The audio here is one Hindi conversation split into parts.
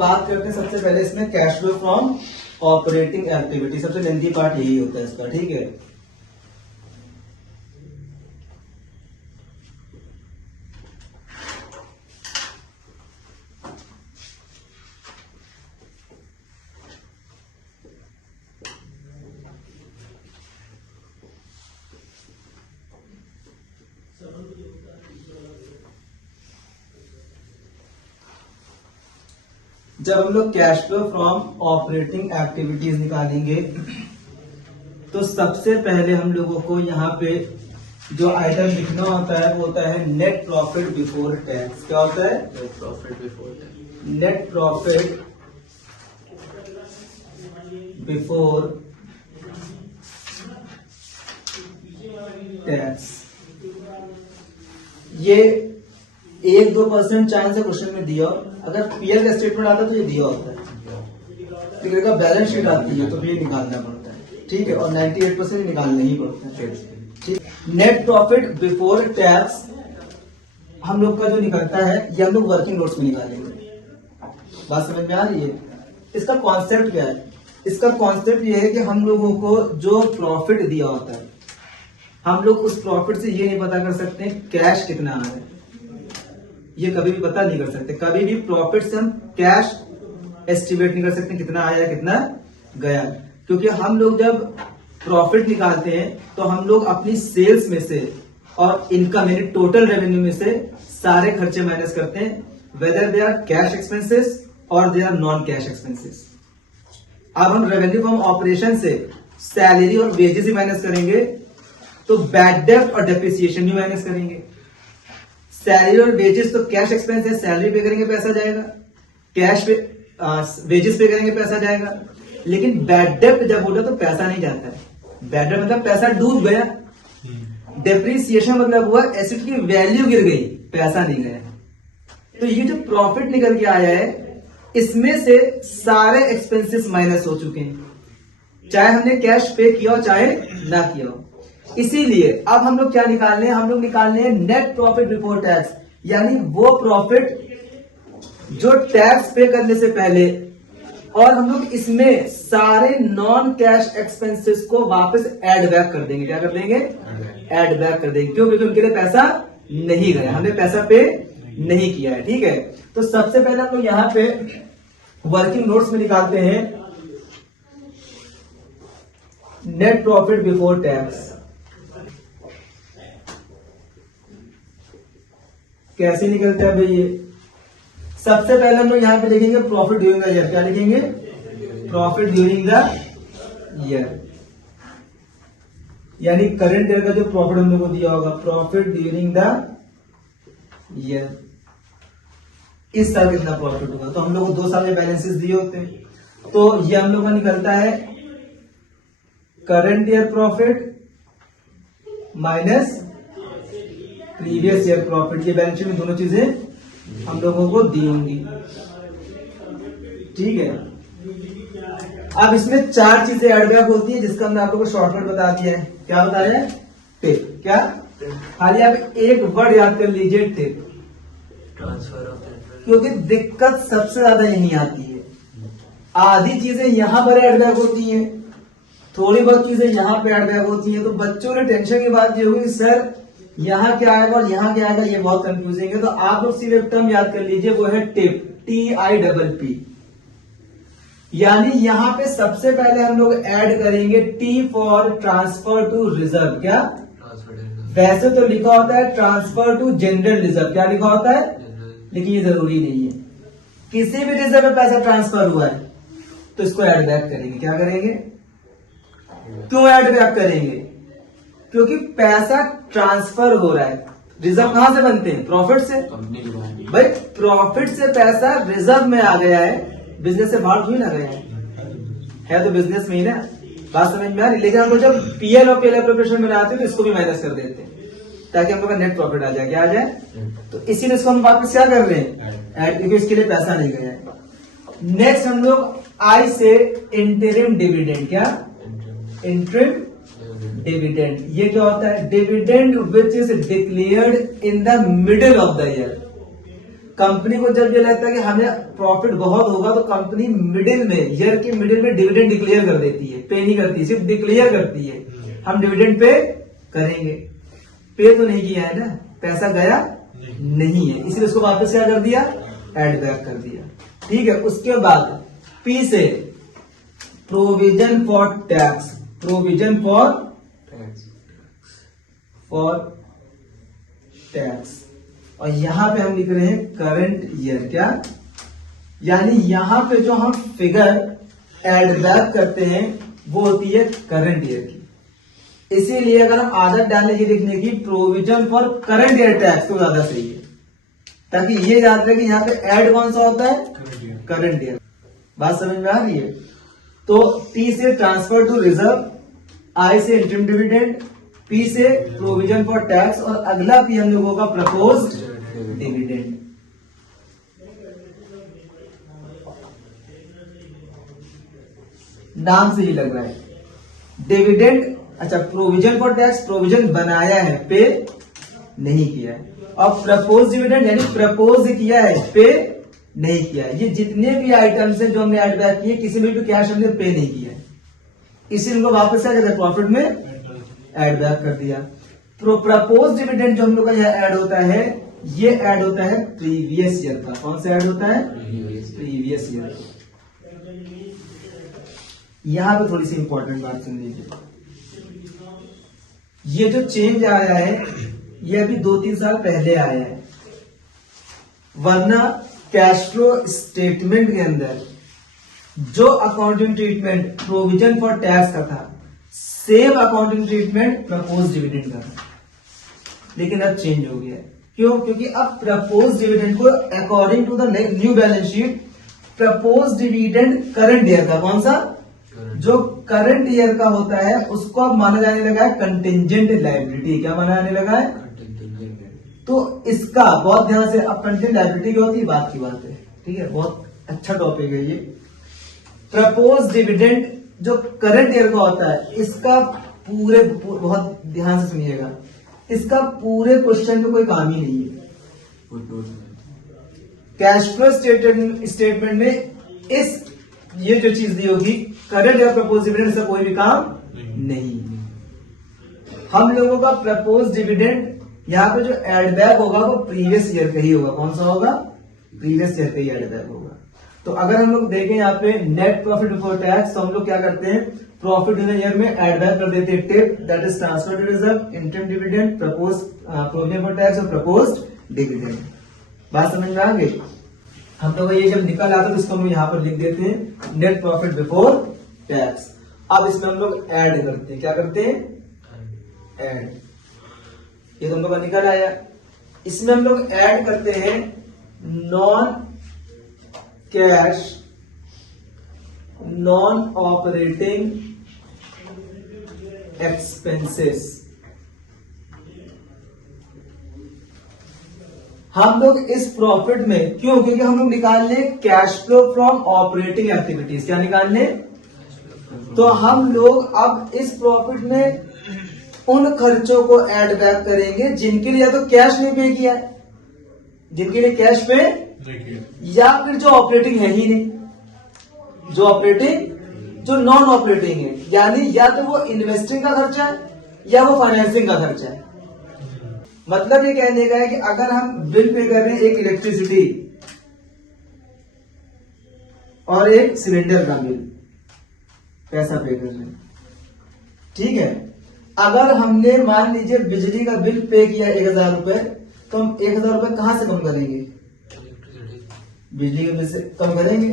बात करते हैं सबसे पहले इसमें cash flow from operating activity. सबसे लेंथी पार्ट यही होता है इसका, ठीक है। जब हम लोग cash flow from operating activities निकालेंगे तो सबसे पहले हम लोगों को यहाँ पे जो आइटम लिखना होता है वो होता है नेट प्रॉफिट बिफोर टैक्स। क्या होता है? Net profit before tax. Net profit before tax. ये 1-2% चांस है क्वेश्चन में दिया, अगर पीएल का स्टेटमेंट आता है तो ये दिया होता है, लेकिन अगर बैलेंस शीट आती है तो ये निकालना पड़ता है, ठीक है। और 98% निकालना ही पड़ता है, ठीक। नेट प्रॉफिट बिफोर टैक्स हम लोग का जो निकलता है ये हम लोग वर्किंग नोट्स में निकालेंगे। बात समझ में आ रही है? इसका कॉन्सेप्ट क्या है? इसका कॉन्सेप्ट ये है कि हम लोगों को जो प्रॉफिट दिया होता है, हम लोग उस प्रॉफिट से ये नहीं पता कर सकते कैश कितना आ रहा है, ये कभी भी पता नहीं कर सकते। कभी भी प्रॉफिट से हम कैश एस्टिमेट नहीं कर सकते कितना आया कितना गया, क्योंकि हम लोग जब प्रॉफिट निकालते हैं तो हम लोग अपनी सेल्स में से और इनकम यानी टोटल रेवेन्यू में से सारे खर्चे माइनस करते हैं, whether they are cash expenses और they are non cash expenses. अब हम रेवेन्यू फ्रॉम ऑपरेशन से सैलरी और वेजेस ही माइनस करेंगे तो बैड डेब्ट और डेप्रिसिएशन भी माइनस करेंगे। सैलरी और वेजेस तो कैश एक्सपेंस है, सैलरी पे करेंगे पैसा जाएगा, कैश पे वेजेस पे करेंगे पैसा जाएगा, लेकिन बैड डेब्ट जब होगा तो पैसा नहीं जाता है। बैड डेब्ट मतलब पैसा डूब गया, डेप्रिसिएशन मतलब हुआ एसेट की वैल्यू गिर गई, पैसा नहीं गया। तो ये जो प्रॉफिट निकल के आया है इसमें से सारे एक्सपेंसेस माइनस हो चुके हैं, चाहे हमने कैश पे किया हो चाहे ना किया हो। इसीलिए अब हम लोग क्या निकालने हैं? हम लोग निकालने हैं नेट प्रॉफिट बिफोर टैक्स, यानी वो प्रॉफिट जो टैक्स पे करने से पहले, और हम लोग इसमें सारे नॉन कैश एक्सपेंसेस को वापस ऐड बैक कर देंगे। क्या कर देंगे? ऐड बैक कर देंगे। क्यों? क्योंकि उनके लिए पैसा नहीं गया, हमने पैसा पे नहीं किया है, ठीक है। तो सबसे पहले हम लोग यहां पे वर्किंग नोट्स में निकालते हैं नेट प्रॉफिट बिफोर टैक्स। कैसे निकलता है भाई ये? सबसे पहले हम लोग यहां पे लिखेंगे प्रॉफिट ड्यूरिंग द ईयर। क्या लिखेंगे? प्रॉफिट ड्यूरिंग द ईयर, यानी करंट ईयर का जो प्रॉफिट हम लोग को दिया होगा, प्रॉफिट ड्यूरिंग द ईयर, इस साल कितना प्रॉफिट होगा। तो हम लोग को 2 साल के बैलेंसेस दिए होते हैं, तो ये हम लोग का निकलता है current year profit minus previous year profit. ये बैलेंस शीट में दोनों चीजें हम लोगों को दी होंगी, ठीक है। अब इसमें 4 चीजें एड बैक होती है जिसका हमने आप लोगों को शॉर्टकट बता दिया है। क्या बताया है? टिप। क्या? खाली आप एक वर्ड याद कर लीजिए, टिप। ट्रांसफर ऑफ, क्योंकि दिक्कत सबसे ज्यादा यही आती है। आधी चीजें यहां पर एड बैक होती हैं, थोड़ी बहुत चीजें यहां पे एड बैक होती हैं। तो बच्चों ने टेंशन की बात ये होगी सर यहां क्या आएगा और यहां क्या आएगा, ये बहुत कंफ्यूजिंग है। तो आप लोग सिर्फ एक टर्म याद कर लीजिए, वो है टिप, TIPP। यानी यहां पे सबसे पहले हम लोग ऐड करेंगे T for transfer to reserve. क्या? वैसे तो लिखा होता है ट्रांसफर टू जनरल रिजर्व। क्या लिखा होता है? लेकिन ये जरूरी नहीं है। किसी भी रिजर्व में पैसा ट्रांसफर हुआ है तो इसको ऐड बैक करेंगे। क्या करेंगे? क्यों ऐड बैक करेंगे? क्योंकि पैसा ट्रांसफर हो रहा है। रिजर्व कहां से बनते हैं? प्रॉफिट से। भाई प्रॉफिट से पैसा रिजर्व में आ गया है, बिजनेस से बाहर थोड़ी ना गया है तो बिजनेस में ही ना। बात समझ में आ रही? लेकिन हम लोग जब पीएल और पीएल प्रिपरेशन में आते हैं तो इसको भी माइनस कर देते हैं ताकि हम लोग का नेट प्रॉफिट आ जाए। क्या आ जाए? तो इसीलिए इसको हम वापस क्या कर रहे हैं? ऐड, क्योंकि इसके लिए पैसा नहीं गया है। नेक्स्ट हम लोग आई से इंटरिम डिविडेंड। क्या? Interim dividend. ये क्या होता है? Dividend which is declared in the middle of the year. Company को जब ये लगता है कि हमें प्रॉफिट बहुत होगा तो कंपनी मिडिल में, ईयर के मिडिल में डिविडेंड डिक्लेयर कर देती है, पे नहीं करती, सिर्फ डिक्लेयर करती है हम डिविडेंड पे करेंगे। पे तो नहीं किया है ना, पैसा गया नहीं है, इसलिए उसको वापस क्या कर दिया, एड बैक कर दिया। ठीक है, उसके बाद पी से provision for tax, provision for tax, और यहां पे हम लिख रहे हैं करंट ईयर। क्या, यानी यहां पे जो हम फिगर एड बैक करते हैं वो होती है करंट ईयर की। इसीलिए अगर हम आदत डालें ये लिखने की provision for current year tax तो ज्यादा सही है, ताकि ये याद रहे कि यहाँ पे ऐड कौन सा होता है, करंट ईयर। बात समझ में आ रही है? तो टी से ट्रांसफर टू रिजर्व, आई से इंटरिम डिविडेंड, पी से प्रोविजन फॉर टैक्स, और अगला पी हम लोगों का प्रपोज्ड डिविडेंड। नाम से ही लग रहा है डिविडेंड। अच्छा, प्रोविजन फॉर टैक्स, प्रोविजन बनाया है, पे नहीं किया है, और प्रपोज डिविडेंड यानी प्रपोज किया है, पे नहीं किया है। ये जितने भी आइटम्स हैं जो हमने ऐड बैक किए, किसी में भी कैश हमने पे नहीं किया है, इसी उनको वापस क्या कहते हैं, प्रॉफिट में ऐड बैक कर दिया। प्रपोज डिविडेंड जो हम लोग का यहाँ ऐड होता है, ये ऐड होता है प्रीवियस ईयर का। कौन सा ऐड होता है, प्रीवियस ईयर। यहां पे थोड़ी सी इंपॉर्टेंट बात सुन लीजिए, ये जो चेंज आया है ये अभी 2-3 साल पहले आया है, वरना कैश फ्लो स्टेटमेंट के अंदर जो accounting treatment provision for tax का था, same accounting treatment propose dividend का था, लेकिन अब चेंज हो गया है। क्यों? क्योंकि अब प्रपोज डिविडेंड को according to the new balance sheet, propose dividend current year का, कौन सा, जो करंट ईयर का होता है उसको अब माना जाने लगा है कंटिंजेंट लायबिलिटी। क्या माना जाने लगा है, तो इसका बहुत ध्यान से, अब कंटिंजेंट लायबिलिटी क्या होती है, बात की बात है। ठीक है, बहुत अच्छा टॉपिक है ये। प्रपोज डिविडेंड जो करंट ईयर का होता है, इसका पूरे बहुत ध्यान से सुनिएगा, इसका पूरे क्वेश्चन में कोई काम ही नहीं है। कैश फ्लो स्टेटमेंट में इस ये जो चीज दी होगी करंट या प्रपोज डिविडेंड से कोई भी काम नहीं। हम लोगों का प्रपोज डिविडेंड यहाँ पे जो एड बैक होगा वो प्रीवियस ईयर का ही होगा। कौन सा होगा, प्रीवियस ईयर का ही एड बैक होगा। तो अगर हम लोग देखें यहाँ पे नेट प्रॉफिट बिफोर टैक्स, तो हम लोग क्या करते हैं, प्रॉफिट इन ईयर में एड बैक कर देते हैं tip, that is transfer to reserve, interim dividend, propose provision for tax और प्रपोज्ड डिविडेंड। बात समझ में आ गई? हम लोग ये जब निकल आता है तो इसको हम यहाँ पर लिख देते हैं नेट प्रॉफिट बिफोर टैक्स। अब इसमें हम लोग ऐड करते हैं, क्या करते हैं, ऐड। ये तो हम लोग का निकल आया, इसमें हम लोग ऐड करते हैं non cash non operating expenses. हम लोग इस प्रॉफिट में क्यों, क्योंकि हम लोग निकाल लें cash flow from operating activities. क्या निकाल लें, तो हम लोग अब इस प्रॉफिट में उन खर्चों को ऐड बैक करेंगे जिनके लिए या तो कैश नहीं पे किया है, जिनके लिए कैश पे, या फिर जो ऑपरेटिंग है ही नहीं, जो ऑपरेटिंग, जो नॉन ऑपरेटिंग है, यानी या तो वो इन्वेस्टिंग का खर्चा है या वो फाइनेंसिंग का खर्चा है। मतलब ये कहने का है कि अगर हम बिल पे कर रहे हैं एक इलेक्ट्रिसिटी और एक सिलेंडर का बिल, पैसा पे कर रहे हैं, ठीक है, अगर हमने मान लीजिए बिजली का बिल पे किया 1000 रुपए, तो हम 1000 रुपए कहां से कम करेंगे, बिजली के बिल से कम करेंगे।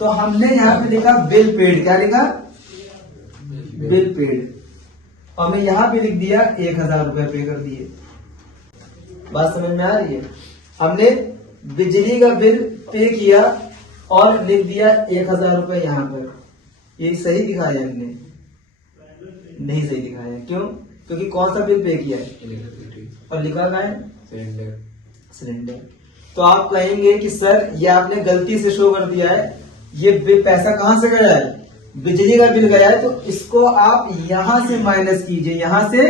तो हमने यहां पे लिखा बिल पेड। क्या लिखा, बिल पेड, और मैं यहां पे लिख दिया 1000 रुपए पे कर दिए। बात समझ में आ रही है? हमने बिजली का बिल पे किया और लिख दिया 1000 रुपए यहां पर। ये सही दिखाया हमने, नहीं सही दिखाया। क्यों? क्योंकि कौन सा बिल पे किया है और लिखा क्या है, सिलेंडर। तो आप कहेंगे कि सर ये आपने गलती से शो कर दिया है, ये बिल पैसा कहां से गया है, बिजली का बिल गया है, तो इसको आप यहां से माइनस कीजिए, यहां से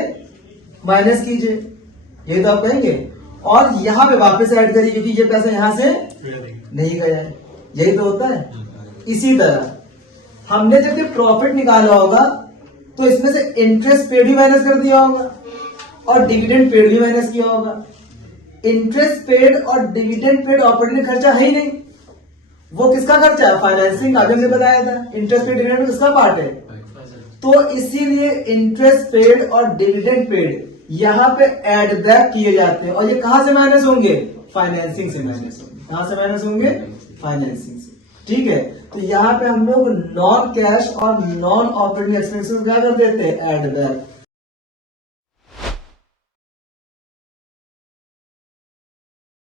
माइनस कीजिए, ये तो आप कहेंगे। और यहाँ पे वापस ऐड करिए क्योंकि ये पैसा यहाँ से नहीं गया है। यही तो होता है। इसी तरह हमने जब ये प्रॉफिट निकाला होगा तो इसमें से इंटरेस्ट पेड भी माइनस कर दिया होगा और डिविडेंड पेड भी माइनस किया होगा। इंटरेस्ट पेड और डिविडेंड पेड ऑपरेटिंग खर्चा है ही नहीं, वो किसका खर्चा है? फाइनेंसिंग। आगे हमने बताया था इंटरेस्ट पेड डिविडेंड किसका पार्ट है। तो इसीलिए इंटरेस्ट पेड और डिविडेंड पेड यहाँ पे एड बैक किए जाते हैं और ये कहां से माइनस होंगे? फाइनेंसिंग से माइनस होंगे। कहां से माइनस होंगे? फाइनेंसिंग से। ठीक है, तो यहाँ पे हम लोग नॉन कैश और नॉन ऑपरेटिंग एक्सपेंसेस क्या कर देते हैं? Add back.